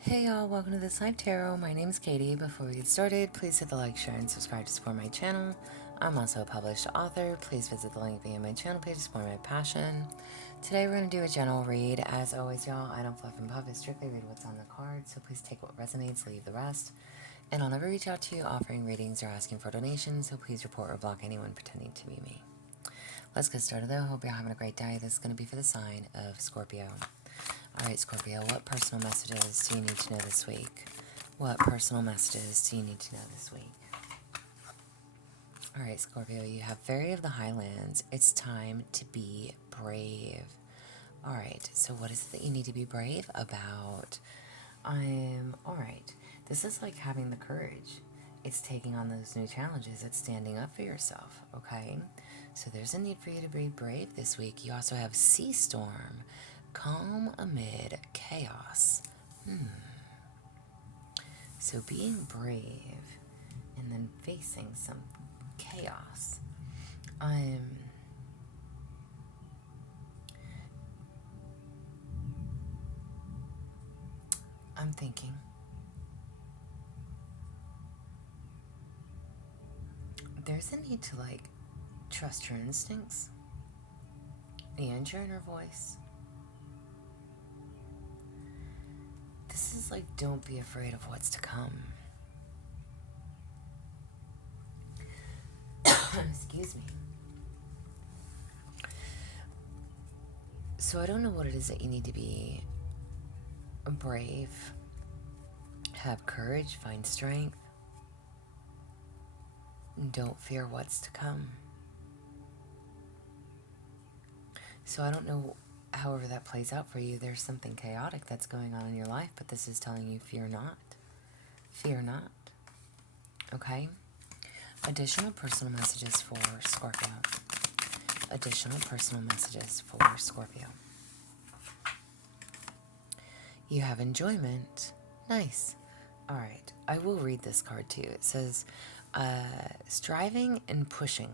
Hey y'all, welcome to this live tarot. My name is Katie. Before we get started, please hit the like, share, and subscribe to support my channel. I'm also a published author. Please visit the link via my channel page to support my passion. Today we're going to do a general read. As always, y'all, I don't fluff and puff. I strictly read what's on the card, so please take what resonates, leave the rest. And I'll never reach out to you offering readings or asking for donations, so please report or block anyone pretending to be me. Let's get started though. Hope you're having a great day. This is going to be for the sign of Scorpio. Alright, Scorpio, what personal messages do you need to know this week? What personal messages do you need to know this week? Alright, Scorpio, you have Fairy of the Highlands. It's time to be brave. Alright, so what is it that you need to be brave about? Alright, this is like having the courage. It's taking on those new challenges. It's standing up for yourself, okay? So there's a need for you to be brave this week. You also have Sea Storm. Calm amid chaos. So being brave and then facing some chaos. I'm thinking there's a need to like trust your instincts and your inner voice. This is like, don't be afraid of what's to come. Excuse me. So I don't know what it is that you need to be brave, have courage, find strength. Don't fear what's to come. So I don't know, however that plays out for you. There's something chaotic that's going on in your life, but this is telling you fear not. Fear not. Okay? Additional personal messages for Scorpio. Additional personal messages for Scorpio. You have enjoyment. Nice. Alright, I will read this card to you. It says, striving and pushing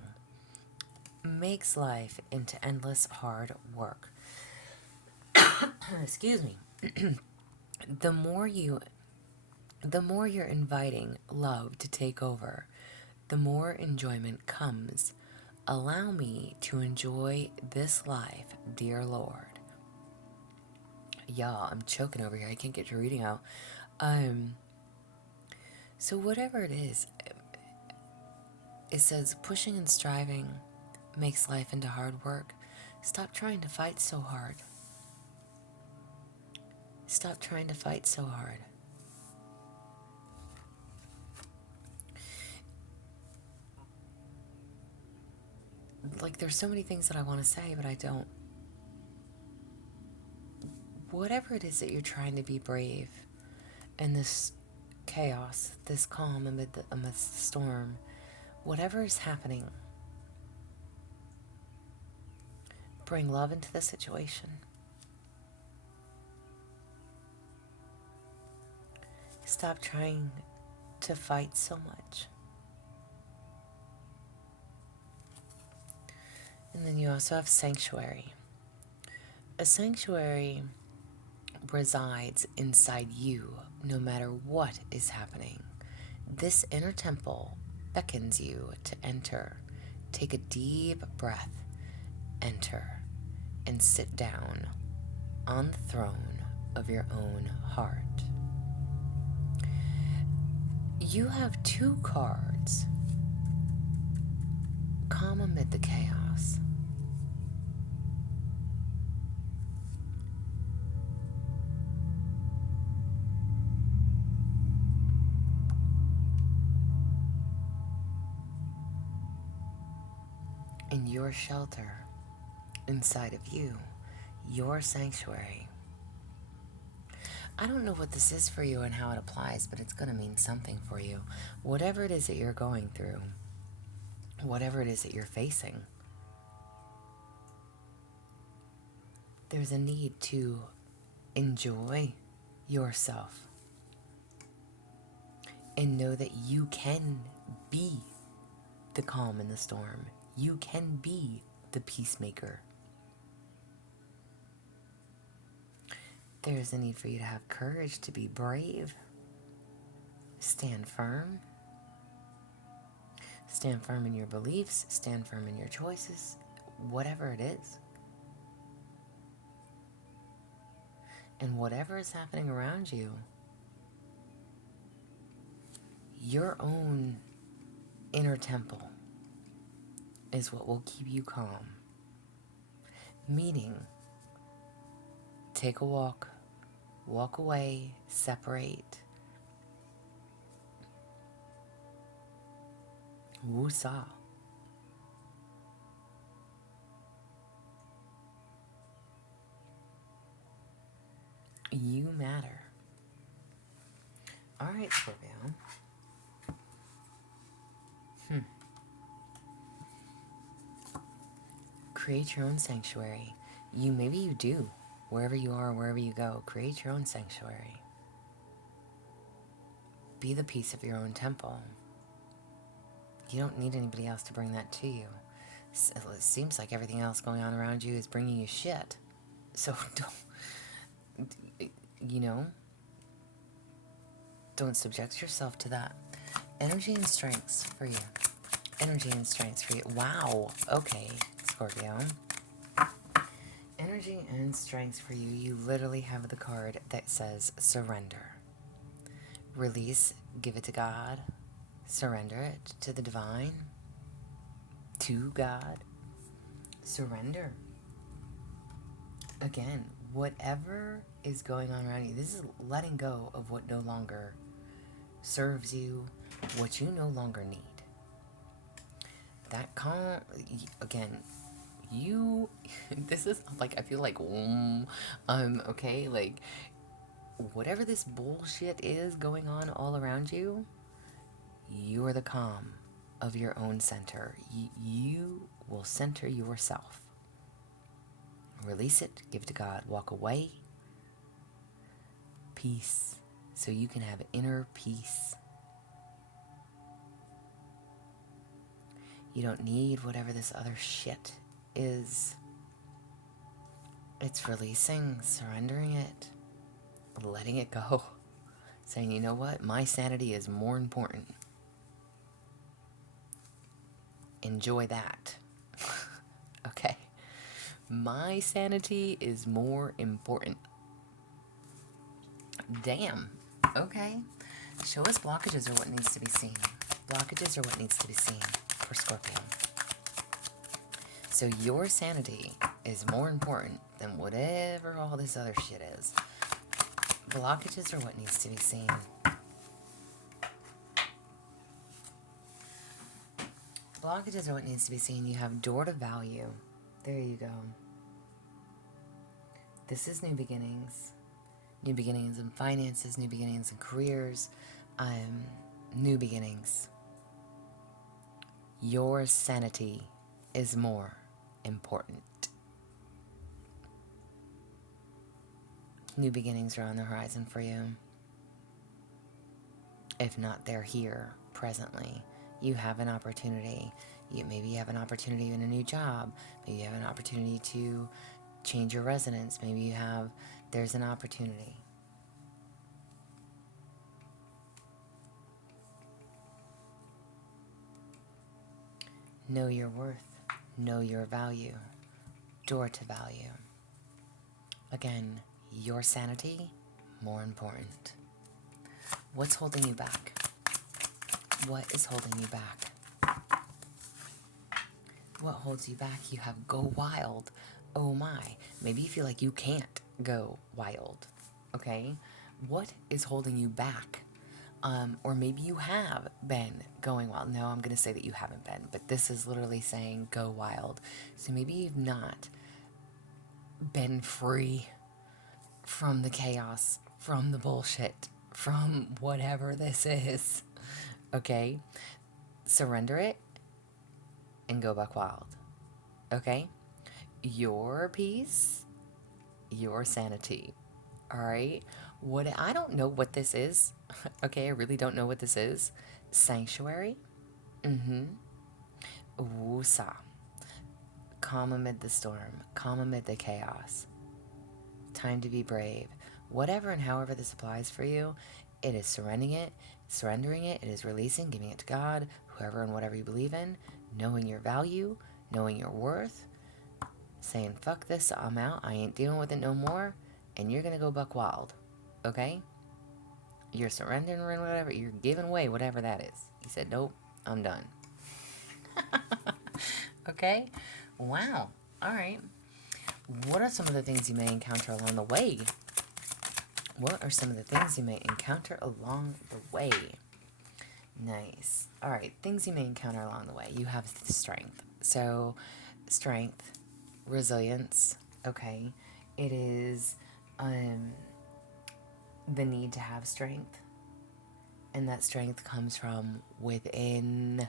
makes life into endless hard work. Excuse me. The more you're inviting love to take over, the more enjoyment comes. Allow me to enjoy this life, dear Lord. Y'all, I'm choking over here. I can't get your reading out. So whatever it is, it says pushing and striving makes life into hard work. Stop trying to fight so hard. Stop trying to fight so hard. Like, there's so many things that I want to say, but I don't. Whatever it is that you're trying to be brave in this chaos, this calm amidst the storm, whatever is happening, bring love into the situation. Stop trying to fight so much. And then you also have sanctuary. A sanctuary resides inside you no matter what is happening. This inner temple beckons you to enter. Take a deep breath, enter, and sit down on the throne of your own heart. You have two cards. Calm amid the chaos. In your shelter, inside of you, your sanctuary. I don't know what this is for you and how it applies, but it's going to mean something for you. Whatever it is that you're going through, whatever it is that you're facing, there's a need to enjoy yourself and know that you can be the calm in the storm. You can be the peacemaker. There's a need for you to have courage, to be brave. Stand firm. Stand firm in your beliefs. Stand firm in your choices. Whatever it is. And whatever is happening around you, your own inner temple is what will keep you calm. Meaning, take a walk, walk away, separate. Woosah. You matter. All right, Scorpio. Create your own sanctuary. Maybe you do. Wherever you are, wherever you go, create your own sanctuary. Be the peace of your own temple. You don't need anybody else to bring that to you. It seems like everything else going on around you is bringing you shit. So don't subject yourself to that. Energy and strengths for you. Energy and strengths for you. Wow. Okay, Scorpio. Energy and strengths for you. You literally have the card that says surrender. Release, give it to God. Surrender it to the divine. To God. Surrender. Again, whatever is going on around you, this is letting go of what no longer serves you, what you no longer need. That again, this is like, I feel like, okay, like, whatever this bullshit is going on all around you, you are the calm of your own center. You will center yourself. Release it, give it to God, walk away. Peace, so you can have inner peace. You don't need whatever this other shit is. It's releasing, surrendering it, letting it go. Saying, you know what? My sanity is more important. Enjoy that. Okay? My sanity is more important. Damn. Okay. Show us blockages or what needs to be seen. Blockages or what needs to be seen for Scorpio. So your sanity is more important than whatever all this other shit is. Blockages are what needs to be seen. Blockages are what needs to be seen. You have door to value. There you go. This is new beginnings. New beginnings in finances, new beginnings in careers, new beginnings. Your sanity is more important. New beginnings are on the horizon for you. If not, they're here presently. You have an opportunity. Maybe you have an opportunity in a new job. Maybe you have an opportunity to change your residence. Maybe there's an opportunity. Know your worth. Know your value. Door to value. Again, your sanity, more important. What's holding you back? What is holding you back? What holds you back? You have go wild. Oh my. Maybe you feel like you can't go wild. Okay? What is holding you back? Or maybe you have been going wild. No, I'm going to say that you haven't been, but this is literally saying go wild. So maybe you've not been free from the chaos, from the bullshit, from whatever this is. Okay? Surrender it and go back wild. Okay? Your peace, your sanity. All right? I don't know what this is. Okay, I really don't know what this is. Sanctuary. Woosah. Calm amid the storm. Calm amid the chaos. Time to be brave. Whatever and however this applies for you, it is surrendering it, it is releasing, giving it to God, whoever and whatever you believe in, knowing your value, knowing your worth, saying, fuck this, I'm out, I ain't dealing with it no more, and you're gonna go buck wild, okay? You're surrendering or whatever, you're giving away whatever that is. You said, nope, I'm done. Okay? Wow. All right. What are some of the things you may encounter along the way? What are some of the things you may encounter along the way? Nice. All right. Things you may encounter along the way. You have strength. So, strength, resilience. Okay. It is the need to have strength. And that strength comes from within.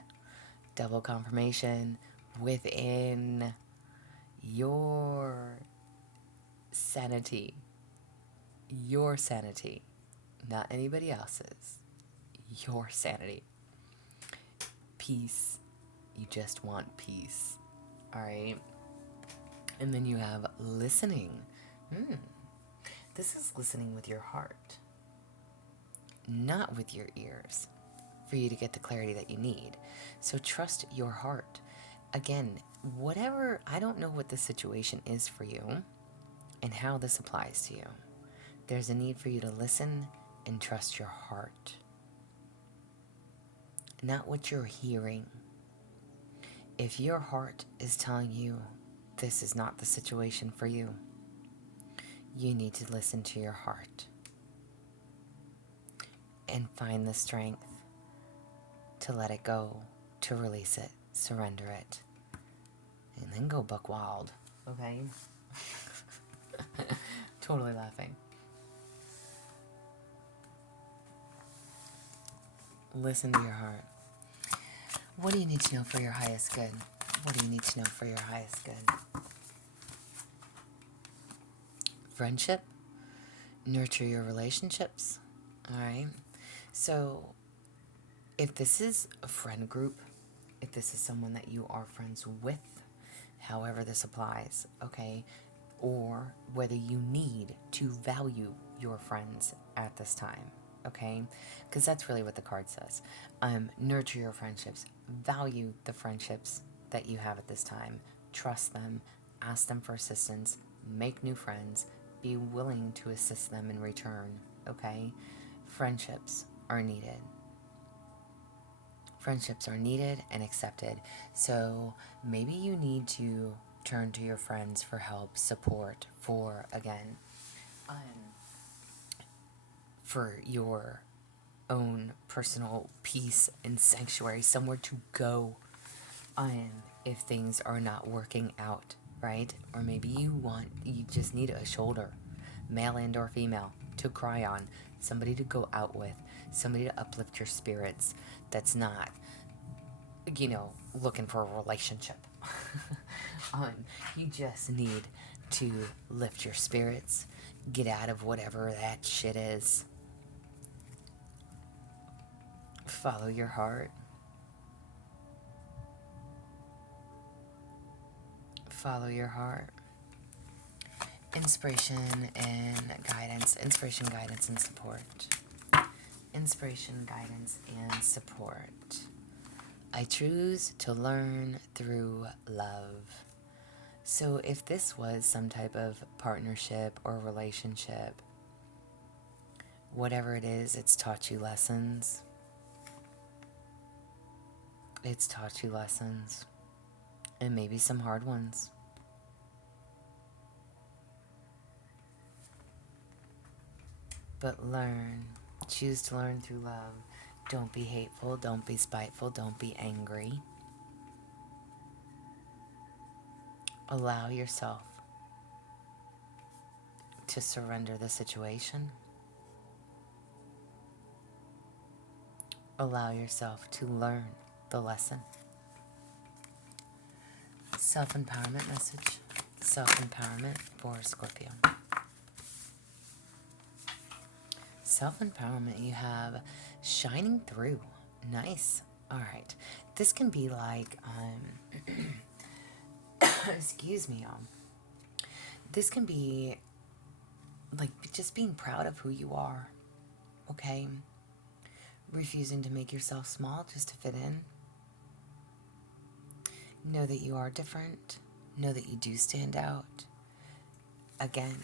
Double confirmation. Within your sanity. Your sanity. Not anybody else's. Your sanity. Peace. You just want peace. Alright? And then you have listening. This is listening with your heart. Not with your ears. For you to get the clarity that you need. So trust your heart. Again, whatever, I don't know what the situation is for you and how this applies to you. There's a need for you to listen and trust your heart. Not what you're hearing. If your heart is telling you this is not the situation for you, you need to listen to your heart and find the strength to let it go, to release it, surrender it, and then go buck wild, okay? Totally laughing. Listen to your heart. What do you need to know for your highest good? What do you need to know for your highest good? Friendship. Nurture your relationships. All right. So if this is a friend group, if this is someone that you are friends with, however this applies, okay, or whether you need to value your friends at this time, okay, because that's really what the card says. Nurture your friendships, value the friendships that you have at this time, trust them, ask them for assistance, make new friends, be willing to assist them in return, okay? Friendships are needed. Friendships are needed and accepted. So maybe you need to turn to your friends for help, support, for, again, for your own personal peace and sanctuary, somewhere to go if things are not working out, right? Or maybe you just need a shoulder, male and or female, to cry on, somebody to go out with, somebody to uplift your spirits that's not, looking for a relationship. You just need to lift your spirits, get out of whatever that shit is. Follow your heart. Follow your heart. Inspiration and guidance. Inspiration, guidance, and support. Inspiration, guidance, and support. I choose to learn through love. So if this was some type of partnership or relationship, whatever it is, it's taught you lessons. It's taught you lessons. And maybe some hard ones. But learn. Choose to learn through love. Don't be hateful. Don't be spiteful. Don't be angry. Allow yourself to surrender the situation. Allow yourself to learn the lesson. Self-empowerment message. Self-empowerment for Scorpio. Self-empowerment, you have shining through. Nice. All right. This can be like, excuse me, y'all. This can be like just being proud of who you are, okay? Refusing to make yourself small just to fit in. Know that you are different. Know that you do stand out. Again,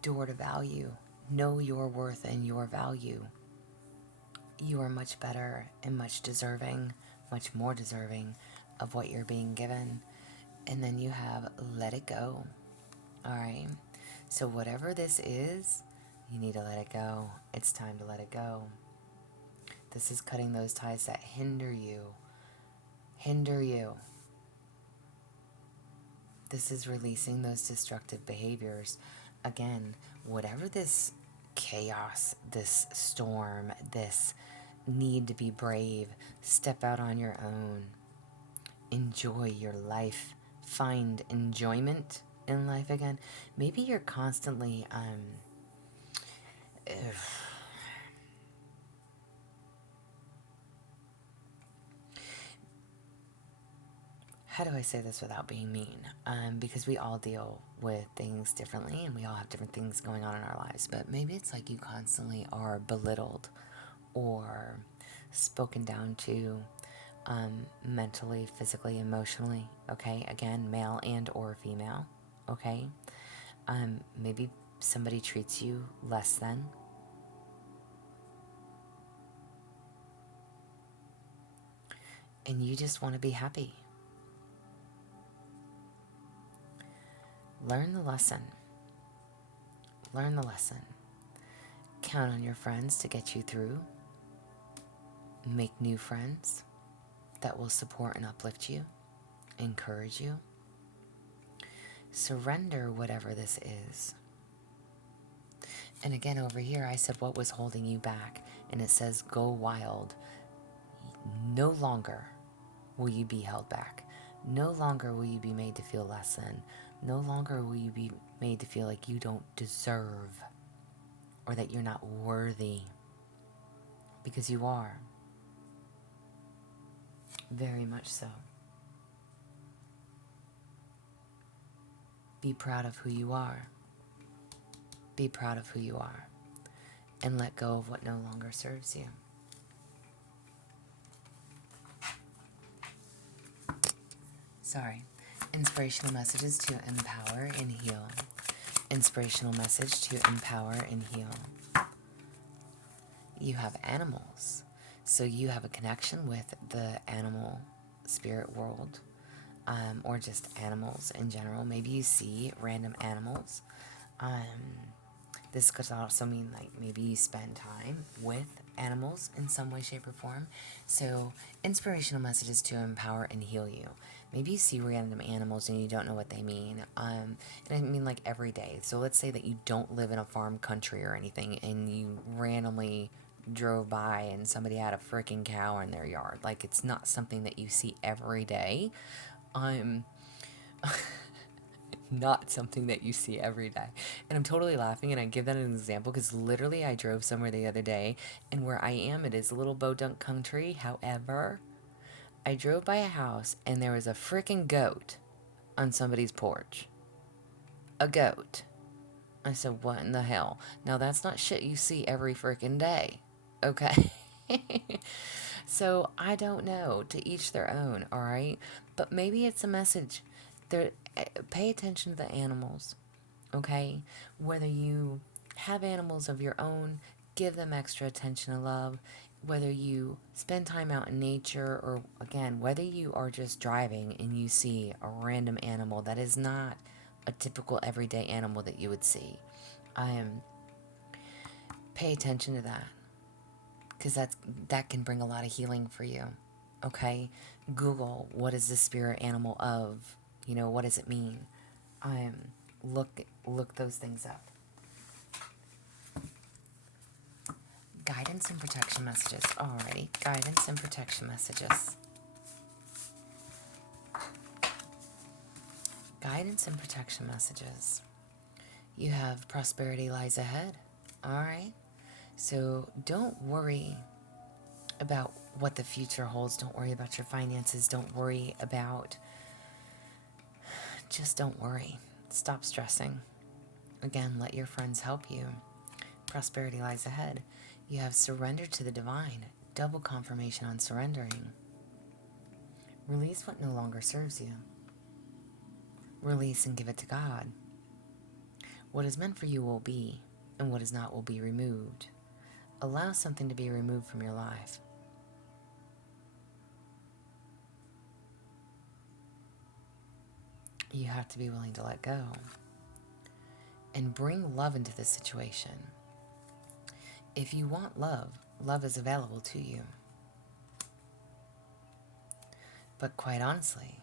door to value. Know your worth and your value. You are much better and much deserving, much more deserving of what you're being given. And then you have let it go. All right? So whatever this is, you need to let it go. It's time to let it go. This is cutting those ties that hinder you. Hinder you. This is releasing those destructive behaviors. Again, whatever this chaos, this storm, this need to be brave, step out on your own. Enjoy your life. Find enjoyment in life again. Maybe you're constantly how do I say this without being mean? Because we all deal with things differently and we all have different things going on in our lives. But maybe it's like you constantly are belittled or spoken down to mentally, physically, emotionally. Okay, again, male and or female. Okay, maybe somebody treats you less than. And you just want to be happy. Learn the lesson. Learn the lesson. Count on your friends to get you through. Make new friends that will support and uplift you, encourage you. Surrender whatever this is. And again, over here, I said what was holding you back. And it says, go wild. No longer will you be held back. No longer will you be made to feel less than. No longer will you be made to feel like you don't deserve or that you're not worthy. Because you are. Very much so. Be proud of who you are. Be proud of who you are. And let go of what no longer serves you. Sorry. Inspirational messages to empower and heal. Inspirational message to empower and heal. You have animals. So you have a connection with the animal spirit world. Or just animals in general. Maybe you see random animals. This could also mean like maybe you spend time with animals in some way, shape, or form. So inspirational messages to empower and heal you. Maybe you see random animals and you don't know what they mean. And I mean like every day. So let's say that you don't live in a farm country or anything and you randomly drove by and somebody had a freaking cow in their yard. Like it's not something that you see every day. Not something that you see every day. And I'm totally laughing and I give that an example because literally I drove somewhere the other day and where I am, it is a little bodunk country. However, I drove by a house and there was a freaking goat on somebody's porch. A goat. I said, what in the hell? Now that's not shit you see every freaking day. Okay? So I don't know, to each their own, all right? But maybe it's a message. Pay attention to the animals, okay? Whether you have animals of your own, give them extra attention and love. Whether you spend time out in nature or, again, whether you are just driving and you see a random animal that is not a typical everyday animal that you would see. Pay attention to that. Because that can bring a lot of healing for you, okay? Google, what is the spirit animal of? You know, what does it mean? Look those things up. Guidance and protection messages. Alrighty, guidance and protection messages. Guidance and protection messages. You have prosperity lies ahead. Alright? So don't worry about what the future holds. Don't worry about your finances. Don't worry about... Just don't worry. Stop stressing. Again, let your friends help you. Prosperity lies ahead. You have surrendered to the divine. Double confirmation on surrendering. Release what no longer serves you. Release and give it to God. What is meant for you will be, and what is not will be removed. Allow something to be removed from your life. You have to be willing to let go. And bring love into this situation. If you want love, love is available to you. But quite honestly,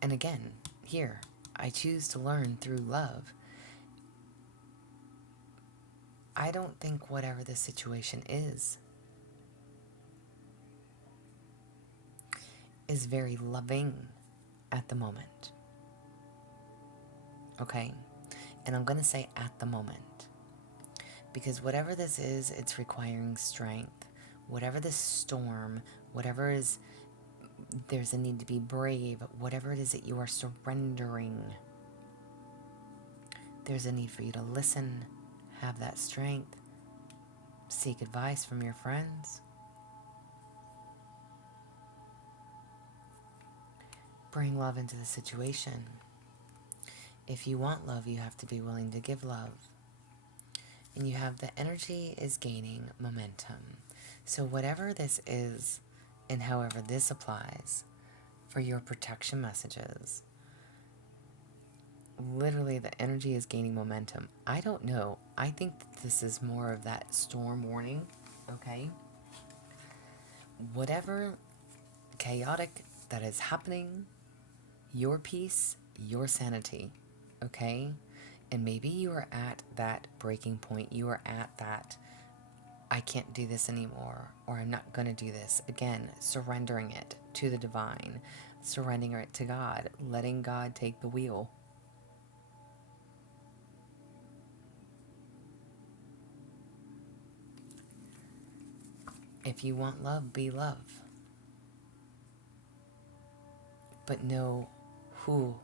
and again, here, I choose to learn through love. I don't think whatever the situation is very loving at the moment. Okay? And I'm going to say at the moment. Because whatever this is, it's requiring strength. Whatever this storm, whatever is, there's a need to be brave. Whatever it is that you are surrendering, there's a need for you to listen, have that strength, seek advice from your friends. Bring love into the situation. If you want love, you have to be willing to give love. And you have the energy is gaining momentum. So whatever this is, and however this applies for your protection messages, literally the energy is gaining momentum. I don't know. I think that this is more of that storm warning, okay? Whatever chaotic that is happening, your peace, your sanity, okay? And maybe you are at that breaking point. You are at that, I can't do this anymore, or I'm not going to do this. Again, surrendering it to the divine, surrendering it to God, letting God take the wheel. If you want love, be love. But know who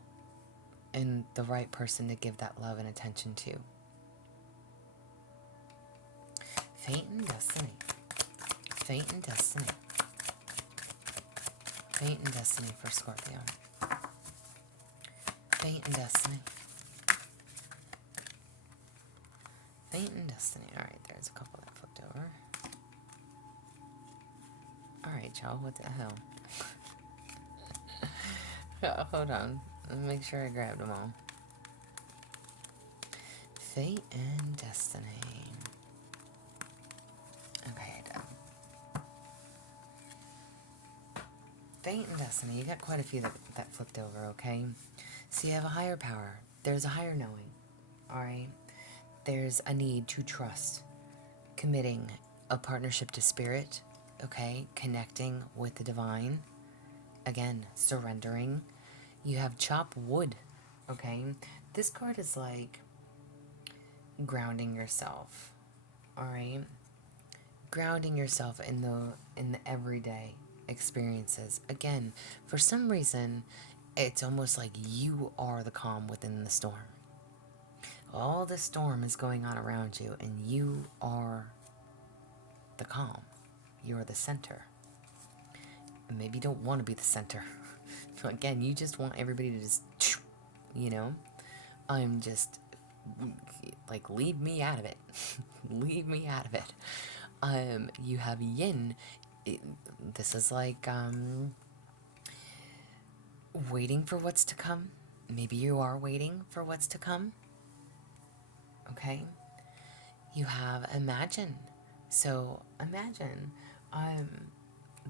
and the right person to give that love and attention to. Fate and destiny. Fate and destiny. Fate and destiny for Scorpio. Fate and destiny. Fate and destiny. Alright, there's a couple that flipped over. Alright, y'all, what the hell? Oh, hold on. Let me make sure I grabbed them all. Fate and destiny. Okay, done. Fate and destiny. You got quite a few that flipped over, okay? So you have a higher power. There's a higher knowing. Alright? There's a need to trust. Committing a partnership to spirit. Okay? Connecting with the divine. Again, surrendering. You have chop wood. Okay? This card is like grounding yourself. Alright? Grounding yourself in the everyday experiences. Again, for some reason, it's almost like you are the calm within the storm. All the storm is going on around you, and you are the calm. You're the center. Maybe you don't want to be the center. Again, you just want everybody to just, I'm just, like, leave me out of it. Leave me out of it. You have yin. This is like, waiting for what's to come. Maybe you are waiting for what's to come. Okay? You have imagine. So, imagine,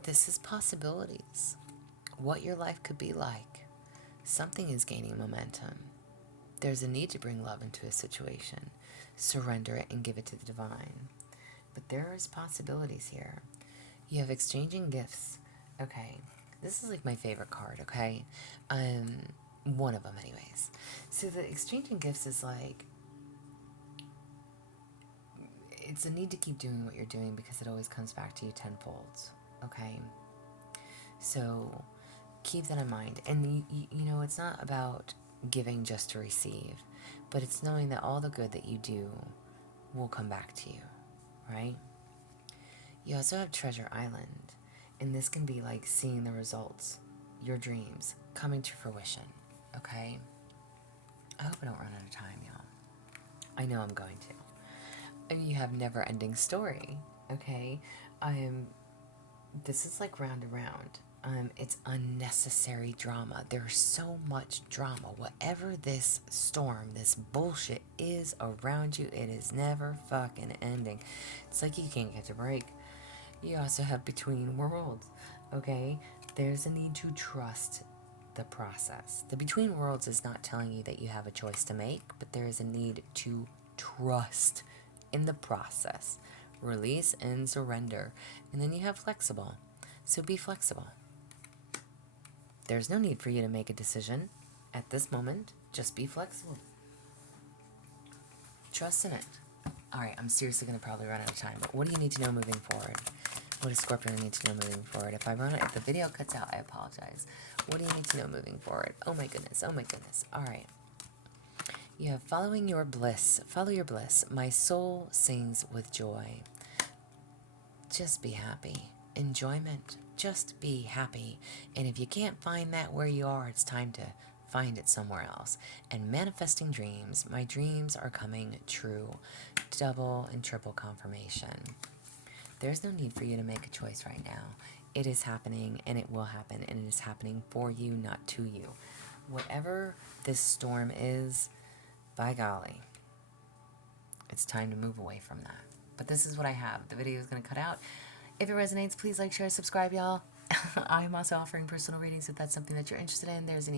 this is possibilities. What your life could be like. Something is gaining momentum. There's a need to bring love into a situation. Surrender it and give it to the divine. But there is possibilities here. You have exchanging gifts. Okay. This is like my favorite card, okay? One of them anyways. So the exchanging gifts is like, it's a need to keep doing what you're doing because it always comes back to you tenfold, okay? So keep that in mind. And, it's not about giving just to receive, but it's knowing that all the good that you do will come back to you, right? You also have Treasure Island, and this can be like seeing the results, your dreams coming to fruition, okay? I hope I don't run out of time, y'all. I know I'm going to. And you have Never Ending Story, okay? This is like round and round. It's unnecessary drama. There's so much drama. Whatever this storm, this bullshit is around you, it is never fucking ending. It's like you can't catch a break. You also have Between Worlds, okay? There's a need to trust the process. The Between Worlds is not telling you that you have a choice to make, but there is a need to trust in the process. Release and surrender. And then you have Flexible. So be flexible. There's no need for you to make a decision at this moment. Just be flexible. Trust in it. Alright, I'm seriously going to probably run out of time, but what do you need to know moving forward? What does Scorpio need to know moving forward? If the video cuts out, I apologize. What do you need to know moving forward? Oh my goodness, oh my goodness. Alright. You have Following Your Bliss. Follow your bliss. My soul sings with joy. Just be happy. Enjoyment. Just be happy. And if you can't find that where you are, it's time to find it somewhere else. And manifesting dreams. My dreams are coming true. Double and triple confirmation. There's no need for you to make a choice right now. It is happening, and it will happen, and it is happening for you, not to you. Whatever this storm is, by golly, it's time to move away from that. But this is what I have. The video is going to cut out. If it resonates, please like, share, subscribe, y'all. I'm also offering personal readings if that's something that you're interested in. There's an